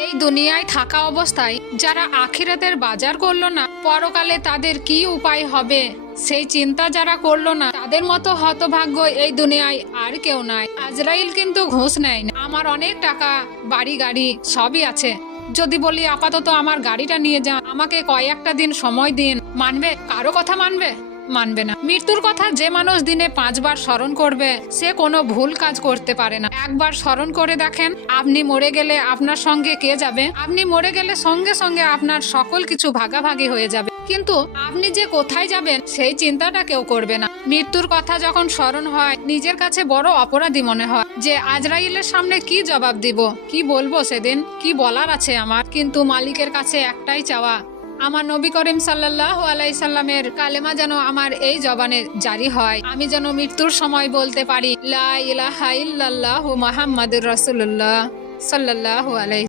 এই দুনিয়ায় থাকা অবস্থায় যারা আখিরাতের বাজার করলো না, পরকালে তাদের কি উপায় হবে সেই চিন্তা যারা করলো না, তাদের মতো হতভাগ্য এই দুনিয়ায় আর কেউ নাই। আজরাইল কিন্তু ঘুষ নেয় না। আমার অনেক টাকা, বাড়ি গাড়ি সবই আছে, যদি বলি আপাতত আমার গাড়িটা নিয়ে যান, আমাকে কয়েকটা দিন সময় দিন, মানবে? কারো কথা মানবে? মানবে না। মৃত্যুর কথা যে মানুষ দিনে 5 বার স্মরণ করবে সে কোনো ভুল কাজ করতে পারে না। একবার স্মরণ করে দেখেন, আপনি মরে গেলে আপনার সঙ্গে কে যাবে? আপনি মরে গেলে সঙ্গে সঙ্গে আপনার সকল কিছু ভাগাভাগি হয়ে যাবে, কিন্তু আপনি যে কোথায় যাবেন সেই চিন্তাটা কেউ করবে না। মৃত্যুর কথা যখন স্মরণ হয় নিজের কাছে বড় অপরাধী মনে হয় যে আজরাইলের সামনে কি জবাব দিব, কি বলবো সেদিন, কি বলার আছে আমার। কিন্তু মালিকের কাছে একটাই চাওয়া, আমার নবী করিম সাল্লাল্লাহু আলাইহি সাল্লামের কালেমা যেন আমার এই জবানে জারি হয়, আমি যেন মৃত্যুর সময় বলতে পারি লা ইলাহা ইল্লাল্লাহু মুহাম্মাদুর রাসূলুল্লাহ সাল্লাল্লাহু আলাইহি